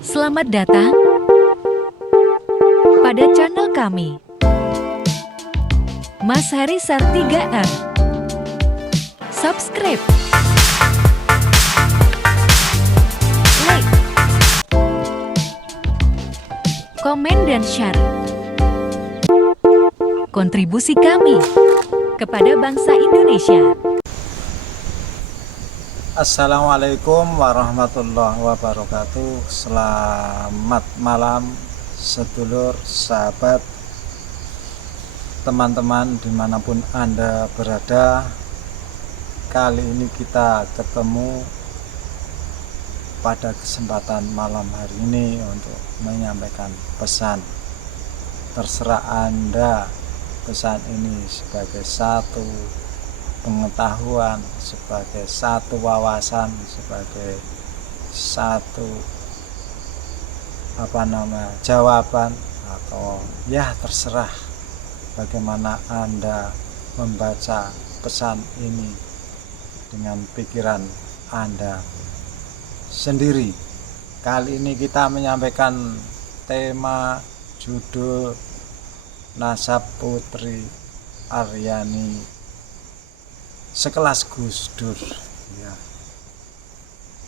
Selamat datang pada channel kami, Mas Heri Sartiga. Subscribe, like, komen dan share. Kontribusi kami kepada bangsa Indonesia. Assalamualaikum warahmatullahi wabarakatuh. Selamat malam sedulur, sahabat, teman-teman dimanapun Anda berada. Kali ini kita ketemu pada kesempatan malam hari ini untuk menyampaikan pesan. Terserah Anda pesan ini sebagai satu pengetahuan, sebagai satu wawasan, sebagai satu jawaban, atau ya terserah bagaimana Anda membaca pesan ini dengan pikiran Anda sendiri. Kali ini kita menyampaikan tema judul Nasab Putri Aryani sekelas Gus Dur. Ya,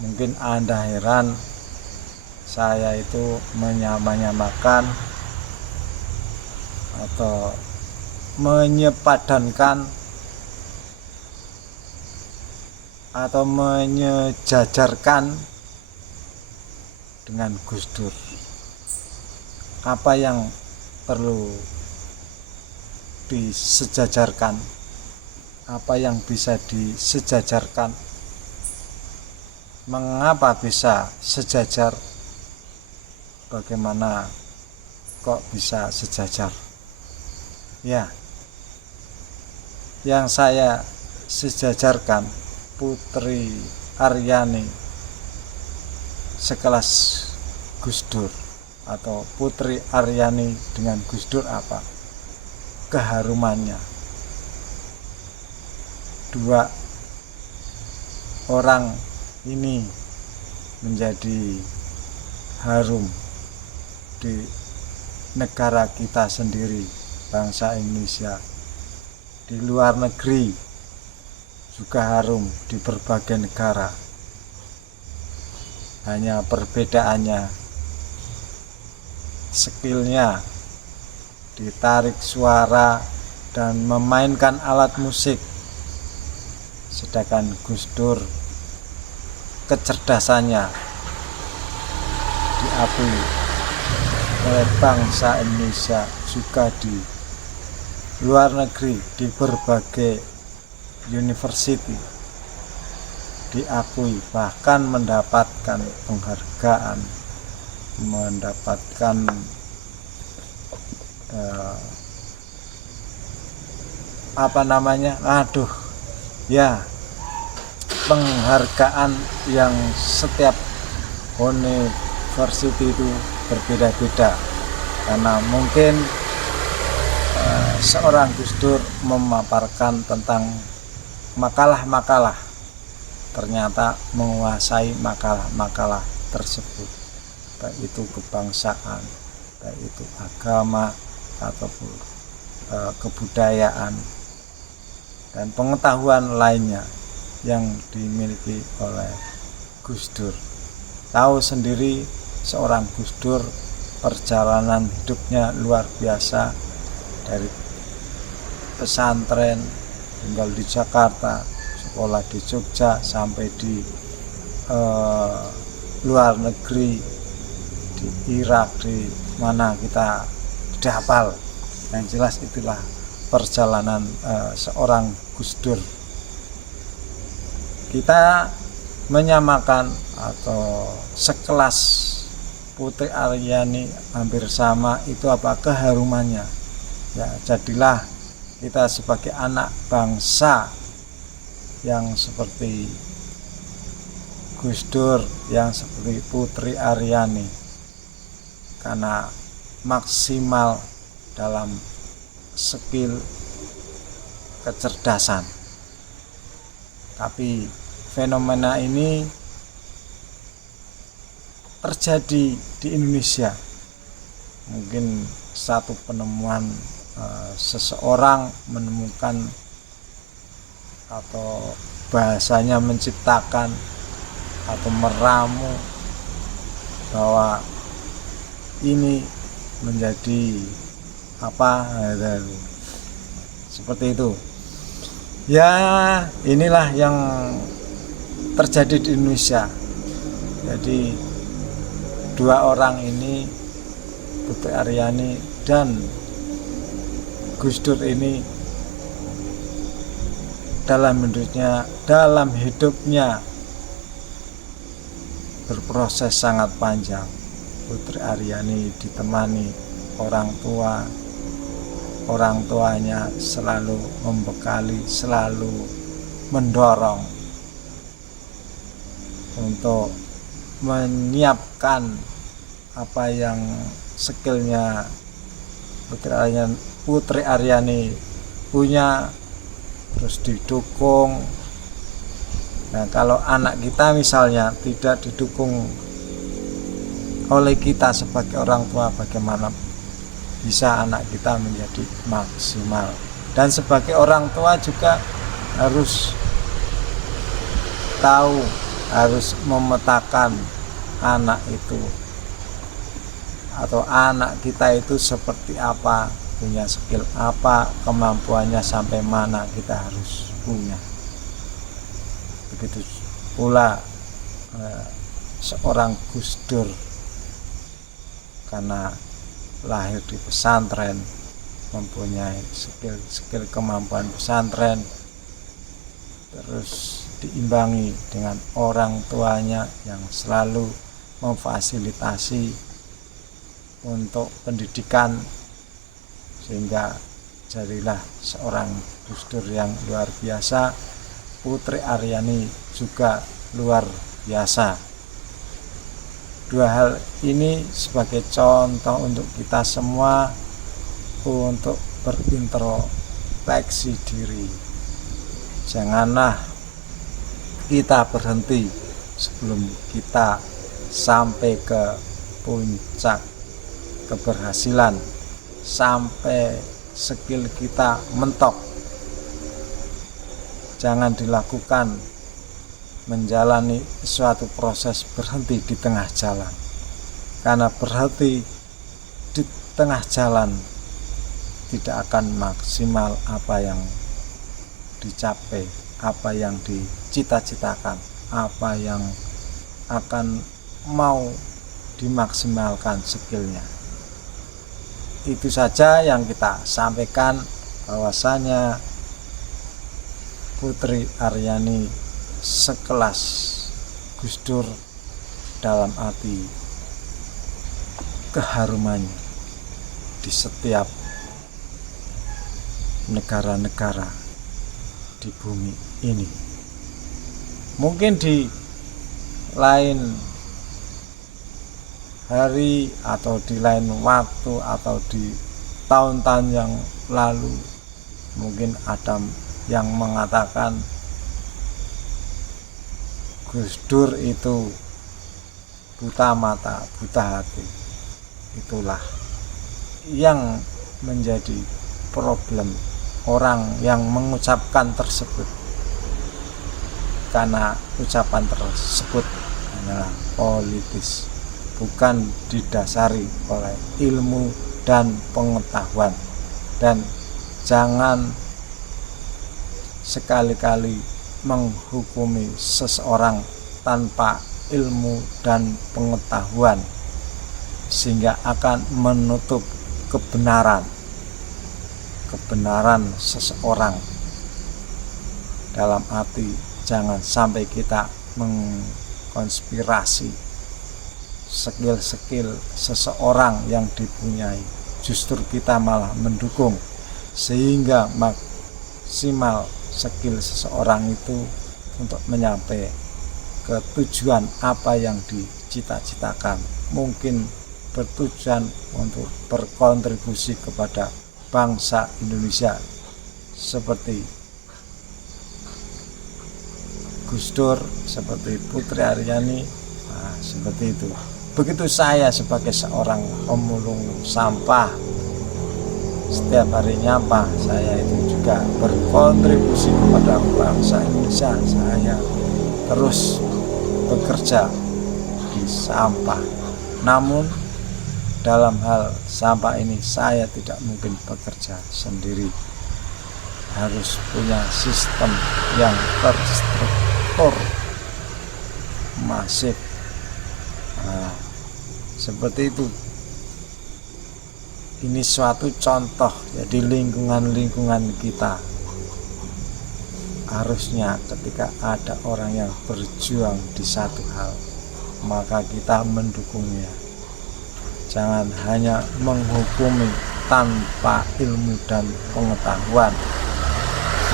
mungkin Anda heran saya itu menyamakan atau menyepadankan atau menyejajarkan dengan Gus Dur. Apa yang perlu disejajarkan? Apa yang bisa disejajarkan? Mengapa bisa sejajar? Bagaimana kok bisa sejajar? Ya, yang saya sejajarkan Putri Aryani sekelas Gus Dur, atau Putri Aryani dengan Gus Dur apa? Keharumannya. Dua orang ini menjadi harum di negara kita sendiri, bangsa Indonesia. Di luar negeri juga harum di berbagai negara. Hanya perbedaannya skillnya ditarik suara dan memainkan alat musik. Sedangkan Gus Dur kecerdasannya diakui oleh bangsa Indonesia, juga di luar negeri, di berbagai university diakui, bahkan mendapatkan penghargaan, mendapatkan penghargaan yang setiap university itu berbeda-beda, karena mungkin seorang Gus Dur memaparkan tentang makalah-makalah, ternyata menguasai makalah-makalah tersebut, baik itu kebangsaan, baik itu agama, ataupun kebudayaan dan pengetahuan lainnya yang dimiliki oleh Gus Dur. Tahu sendiri seorang Gus Dur, perjalanan hidupnya luar biasa, dari pesantren, tinggal di Jakarta, sekolah di Jogja, sampai di luar negeri, di Irak, di mana kita tidak hafal. Yang jelas itulah perjalanan seorang Gus Dur. Kita menyamakan atau sekelas Putri Aryani, hampir sama, itu apa? Keharumannya. Ya, jadilah kita sebagai anak bangsa yang seperti Gus Dur, yang seperti Putri Aryani, karena maksimal dalam skill kecerdasan. Tapi fenomena ini terjadi di Indonesia. Mungkin satu penemuan seseorang menemukan atau bahasanya menciptakan atau meramu bahwa ini menjadi apa, seperti itu ya. Inilah yang terjadi di Indonesia. Jadi dua orang ini, Putri Aryani dan Gus Dur ini, dalam hidupnya berproses sangat panjang. Putri Aryani ditemani orang tuanya selalu membekali, selalu mendorong untuk menyiapkan apa yang skillnya Putri Aryani punya, terus didukung. Nah, kalau anak kita misalnya tidak didukung oleh kita sebagai orang tua, bagaimana bisa anak kita menjadi maksimal? Dan sebagai orang tua juga harus tahu, harus memetakan anak itu atau anak kita itu seperti apa, punya skill apa, kemampuannya sampai mana kita harus punya. Begitu pula seorang Gus Dur, karena lahir di pesantren, mempunyai skill kemampuan pesantren, terus diimbangi dengan orang tuanya yang selalu memfasilitasi untuk pendidikan, sehingga jadilah seorang Gus Dur yang luar biasa. Putri Aryani juga luar biasa. Dua hal ini sebagai contoh untuk kita semua untuk berintrospeksi diri. Janganlah kita berhenti sebelum kita sampai ke puncak keberhasilan, sampai skill kita mentok. Jangan dilakukan menjalani suatu proses berhenti di tengah jalan, karena berhenti di tengah jalan tidak akan maksimal apa yang dicapai, apa yang dicita-citakan, apa yang akan mau dimaksimalkan skillnya. Itu saja yang kita sampaikan, bahwasanya Putri Aryani sekelas Gus Dur dalam arti keharumannya di setiap negara-negara di bumi ini. Mungkin di lain hari atau di lain waktu atau di tahun-tahun yang lalu, mungkin ada yang mengatakan Gus Dur itu buta mata, buta hati. Itulah yang menjadi problem orang yang mengucapkan tersebut, karena ucapan tersebut adalah politis, bukan didasari oleh ilmu dan pengetahuan. Dan jangan sekali-kali menghukumi seseorang tanpa ilmu dan pengetahuan, sehingga akan menutup kebenaran seseorang. Dalam arti jangan sampai kita mengkonspirasi skill seseorang yang dipunyai, justru kita malah mendukung, sehingga maksimal skill seseorang itu untuk menyampai ke tujuan apa yang dicita-citakan. Mungkin bertujuan untuk berkontribusi kepada bangsa Indonesia seperti Gus Dur, seperti Putri Aryani, seperti itu. Begitu saya sebagai seorang pemulung sampah, setiap hari nyampah, saya itu juga berkontribusi kepada bangsa Indonesia. Saya terus bekerja di sampah. Namun dalam hal sampah ini saya tidak mungkin bekerja sendiri. Harus punya sistem yang terstruktur, masif. Nah, seperti itu. Ini suatu contoh, jadi lingkungan-lingkungan kita harusnya ketika ada orang yang berjuang di satu hal, maka kita mendukungnya. Jangan hanya menghukumi tanpa ilmu dan pengetahuan,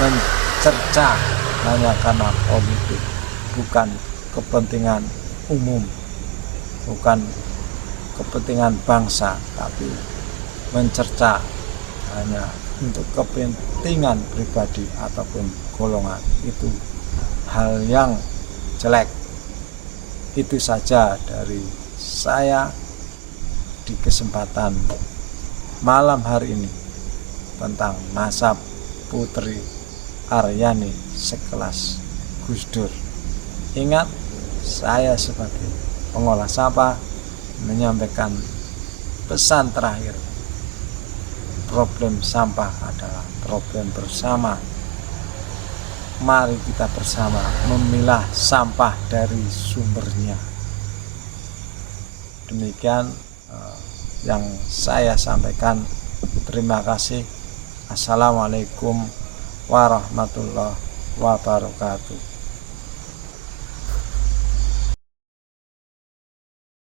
mencerca hanya karena politik, bukan kepentingan umum, bukan kepentingan bangsa, tapi mencerca hanya untuk kepentingan pribadi ataupun golongan. Itu hal yang jelek. Itu saja dari saya di kesempatan malam hari ini tentang nasab Putri Aryani sekelas Gus Dur. Ingat, saya sebagai pengolah sampah menyampaikan pesan terakhir. Problem sampah adalah problem bersama. Mari kita bersama memilah sampah dari sumbernya. Demikian yang saya sampaikan. Terima kasih. Assalamualaikum warahmatullahi wabarakatuh.